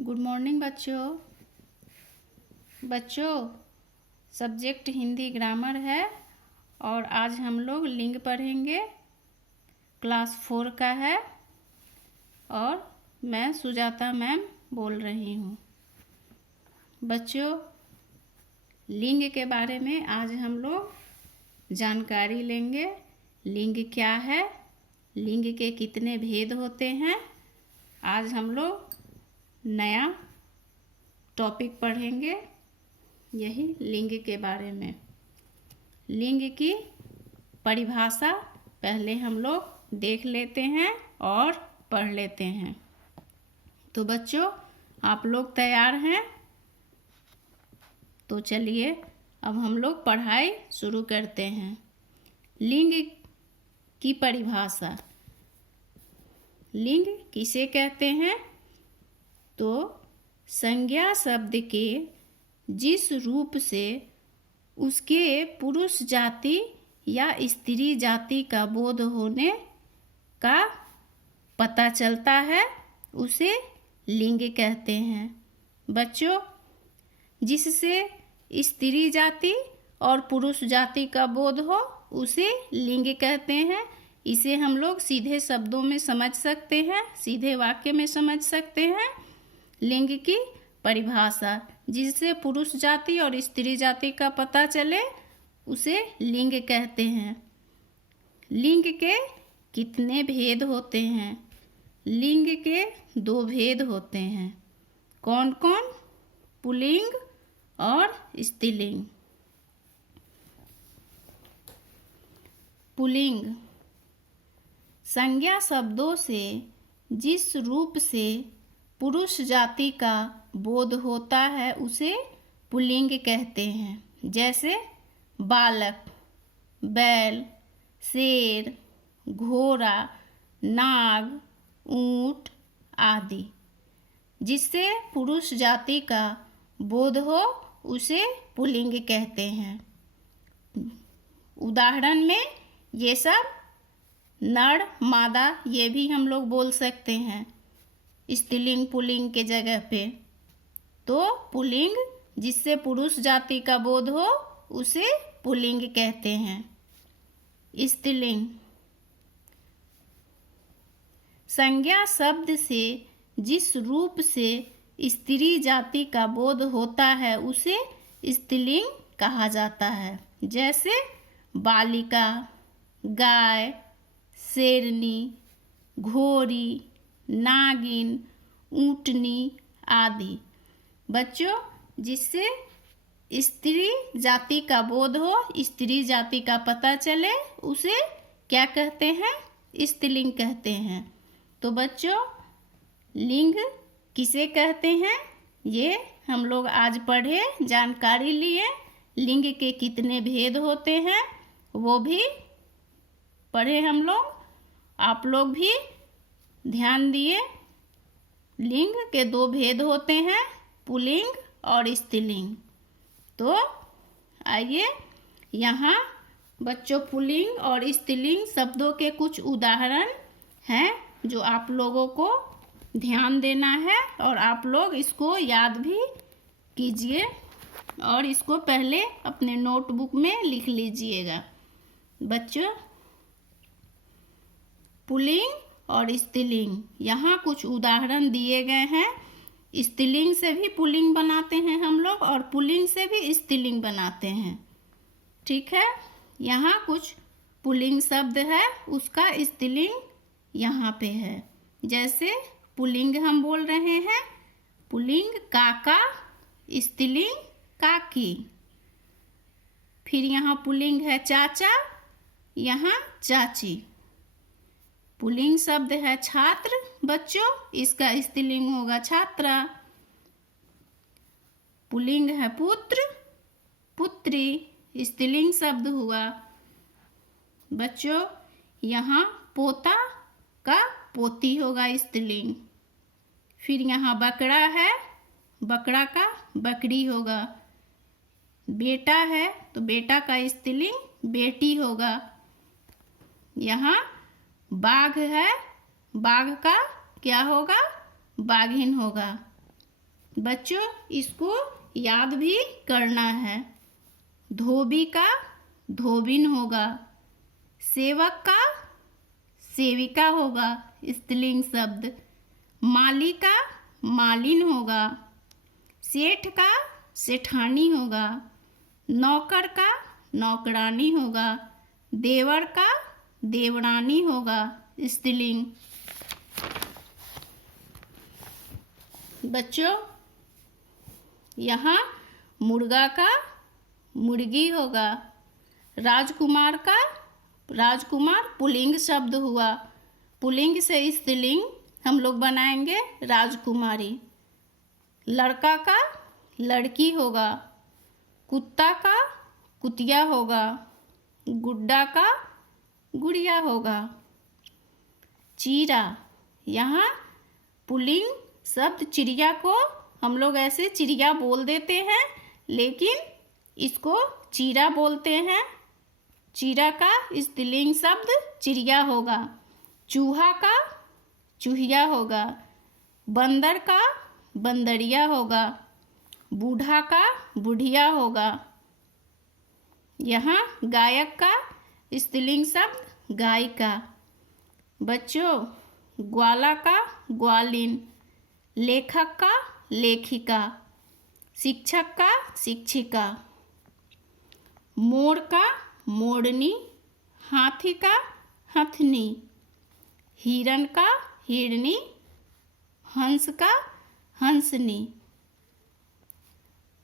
Good morning बच्चों subject Hindi grammar है और आज हम लोग लिंग पढ़ेंगे। क्लास 4 का है और मैं सुजाता मैम बोल रही हूँ। बच्चों, लिंग के बारे में आज हम लोग जानकारी लेंगे। लिंग क्या है, लिंग के कितने भेद होते हैं। आज हम लोग नया टॉपिक पढ़ेंगे, यही लिंग के बारे में। लिंग की परिभाषा पहले हम लोग देख लेते हैं और पढ़ लेते हैं। तो बच्चों, आप लोग तैयार हैं? तो चलिए अब हम लोग पढ़ाई शुरू करते हैं। लिंग की परिभाषा। लिंग किसे कहते हैं? तो संज्ञा शब्द के जिस रूप से उसके पुरुष जाति या स्त्री जाति का बोध होने का पता चलता है उसे लिंग कहते हैं। बच्चों, जिससे स्त्री जाति और पुरुष जाति का बोध हो उसे लिंग कहते हैं। इसे हम लोग सीधे शब्दों में समझ सकते हैं, सीधे वाक्य में समझ सकते हैं। लिंग की परिभाषा, जिससे पुरुष जाति और स्त्री जाति का पता चले उसे लिंग कहते हैं। लिंग के कितने भेद होते हैं? लिंग के 2 भेद होते हैं। कौन कौन? पुल्लिंग और स्त्रीलिंग। पुल्लिंग संज्ञा शब्दों से जिस रूप से पुरुष जाति का बोध होता है उसे पुल्लिंग कहते हैं। जैसे बालक, बैल, शेर, घोड़ा, नाग, ऊंट आदि। जिससे पुरुष जाति का बोध हो उसे पुल्लिंग कहते हैं। उदाहरण में ये सब नर मादा ये भी हम लोग बोल सकते हैं स्त्रीलिंग पुल्लिंग के जगह पे। तो पुल्लिंग जिससे पुरुष जाति का बोध हो उसे पुल्लिंग कहते हैं। स्त्रीलिंग संज्ञा शब्द से जिस रूप से स्त्री जाति का बोध होता है उसे स्त्रीलिंग कहा जाता है। जैसे बालिका, गाय, शेरनी, घोड़ी, नागिन, ऊंटनी आदि। बच्चों, जिससे स्त्री जाति का बोध हो, स्त्री जाति का पता चले उसे क्या कहते हैं? स्त्रीलिंग कहते हैं। तो बच्चों, लिंग किसे कहते हैं ये हम लोग आज पढ़े, जानकारी लिए। लिंग के कितने भेद होते हैं वो भी पढ़े हम लोग। आप लोग भी ध्यान दिए। लिंग के 2 भेद होते हैं, पुल्लिंग और स्त्रीलिंग। तो आइए यहाँ बच्चों पुल्लिंग और स्त्रीलिंग शब्दों के कुछ उदाहरण हैं जो आप लोगों को ध्यान देना है और आप लोग इसको याद भी कीजिए और इसको पहले अपने नोटबुक में लिख लीजिएगा। बच्चों, पुल्लिंग और स्त्रीलिंग, यहाँ कुछ उदाहरण दिए गए हैं। स्त्रीलिंग से भी पुल्लिंग बनाते हैं हम लोग और पुल्लिंग से भी स्त्रीलिंग बनाते हैं। ठीक है, यहाँ कुछ पुल्लिंग शब्द है उसका स्त्रीलिंग यहाँ पे है। जैसे पुल्लिंग हम बोल रहे हैं, पुल्लिंग काका, स्त्रीलिंग काकी। फिर यहाँ पुल्लिंग है चाचा, यहाँ चाची। पुल्लिंग शब्द है छात्र बच्चों, इसका स्त्रीलिंग होगा छात्रा। पुल्लिंग है पुत्र, पुत्री, स्त्रीलिंग शब्द हुआ। बच्चों, यहाँ पोता का पोती होगा स्त्रीलिंग। फिर यहाँ बकरा है, बकरा का बकरी होगा। बेटा है तो बेटा का स्त्रीलिंग बेटी होगा। यहाँ बाघ है, बाघ का क्या होगा? बाघिन होगा। बच्चों इसको याद भी करना है। धोबी का धोबिन होगा, सेवक का सेविका होगा स्त्रीलिंग शब्द, माली का मालिन होगा, सेठ का सेठानी होगा, नौकर का नौकरानी होगा, देवर का देवरानी होगा स्त्रीलिंग। बच्चों यहाँ मुर्गा का मुर्गी होगा, राजकुमार का राजकुमार पुल्लिंग शब्द हुआ, पुल्लिंग से स्त्रीलिंग हम लोग बनाएंगे राजकुमारी। लड़का का लड़की होगा, कुत्ता का कुतिया होगा, गुड्डा का गुड़िया होगा। चीरा, यहाँ पुल्लिंग शब्द चिड़िया को हम लोग ऐसे चिड़िया बोल देते हैं, लेकिन इसको चीरा बोलते हैं। चीरा का स्त्रीलिंग शब्द चिड़िया होगा। चूहा का चूहिया होगा, बंदर का बंदरिया होगा, बूढ़ा का बुढ़िया होगा। यहाँ गायक का स्त्रीलिंग शब्द गायिका। बच्चों ग्वाला का ग्वालिन, लेखक का लेखिका, शिक्षक का शिक्षिका, मोर का मोरनी, हाथी का हथनी, हिरन का हिरनी, हंस का हंसनी।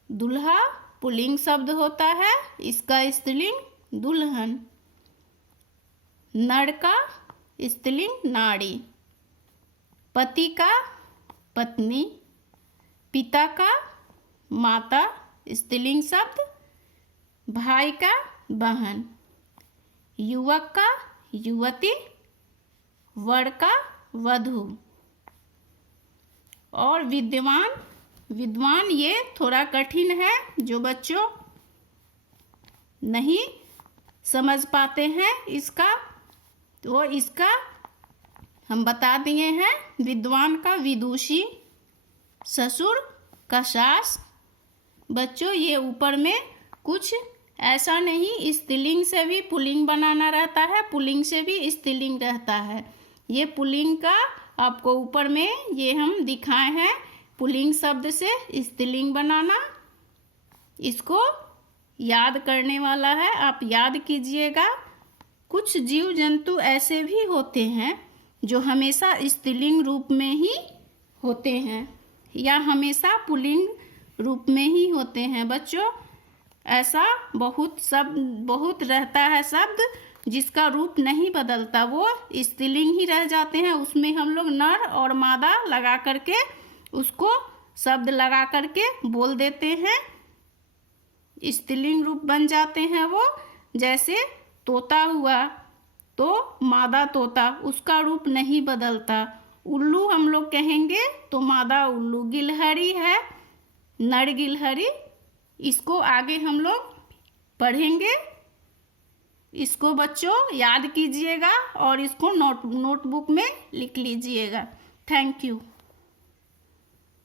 दुल्हा पुल्लिंग शब्द होता है, इसका स्त्रीलिंग दुल्हन। नर का स्त्रीलिंग नारी, पति का पत्नी, पिता का माता स्त्रीलिंग शब्द, भाई का बहन, युवक का युवती, वर का वधू। और विद्वान ये थोड़ा कठिन है, जो बच्चों नहीं समझ पाते हैं इसका, तो इसका हम बता दिए हैं। विद्वान का विदुषी, ससुर का सास। बच्चों ये ऊपर में कुछ ऐसा नहीं, स्त्रीलिंग से भी पुल्लिंग बनाना रहता है, पुल्लिंग से भी स्त्रीलिंग रहता है। ये पुल्लिंग का आपको ऊपर में ये हम दिखाए हैं, पुल्लिंग शब्द से स्त्रीलिंग बनाना। इसको याद करने वाला है, आप याद कीजिएगा। कुछ जीव जंतु ऐसे भी होते हैं जो हमेशा स्त्रीलिंग रूप में ही होते हैं या हमेशा पुल्लिंग रूप में ही होते हैं। बच्चों ऐसा बहुत रहता है शब्द जिसका रूप नहीं बदलता, वो स्त्रीलिंग ही रह जाते हैं। उसमें हम लोग नर और मादा लगा करके उसको शब्द लगा करके बोल देते हैं, स्त्रीलिंग रूप बन जाते हैं वो। जैसे तोता हुआ तो मादा तोता, उसका रूप नहीं बदलता। उल्लू हम लोग कहेंगे तो मादा उल्लू। गिलहरी है नर गिलहरी, इसको आगे हम लोग पढ़ेंगे। इसको बच्चों याद कीजिएगा और इसको नोटबुक में लिख लीजिएगा। Thank you.